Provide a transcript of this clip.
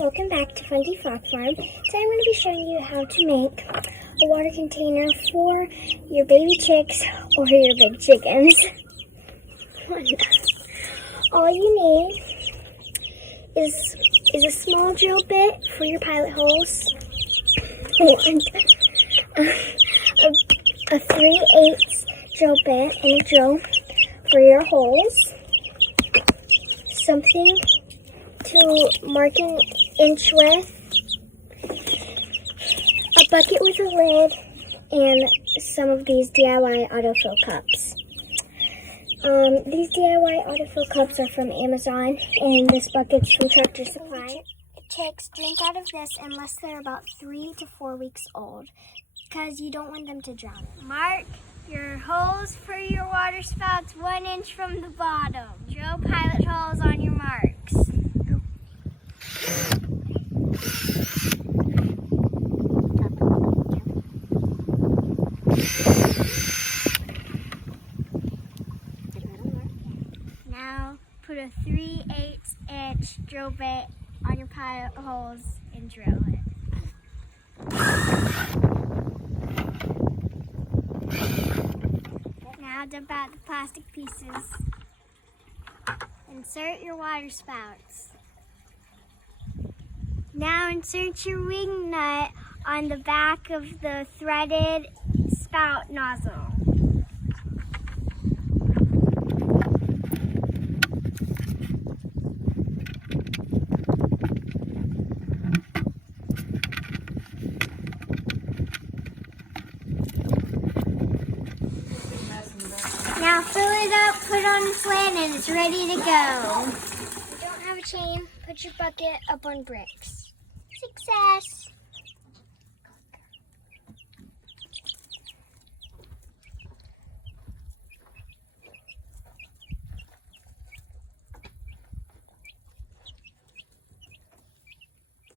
Welcome back to Fundy Frog Farm. Today I'm going to be showing you how to make a water container for your baby chicks or your big chickens. All you need is a small drill bit for your pilot holes, and a 3/8 drill bit and a drill for your holes, something to mark an inch with, a bucket with a lid, and some of these DIY autofill cups. These DIY autofill cups are from Amazon, and this bucket's from Tractor Supply. Chicks drink out of this unless they're about 3 to 4 weeks old, because you don't want them to drown. Mark your holes for your water spouts 1 inch from the bottom. Drill pilot holes on your marks. Now put a 3/8 inch drill bit on your pilot holes and drill it. Now dump out the plastic pieces. Insert your water spouts. Now insert your wing nut on the back of the threaded spout nozzle. Now fill it up, put on its lid, and it's ready to go. If you don't have a chain, put your bucket up on bricks. Success!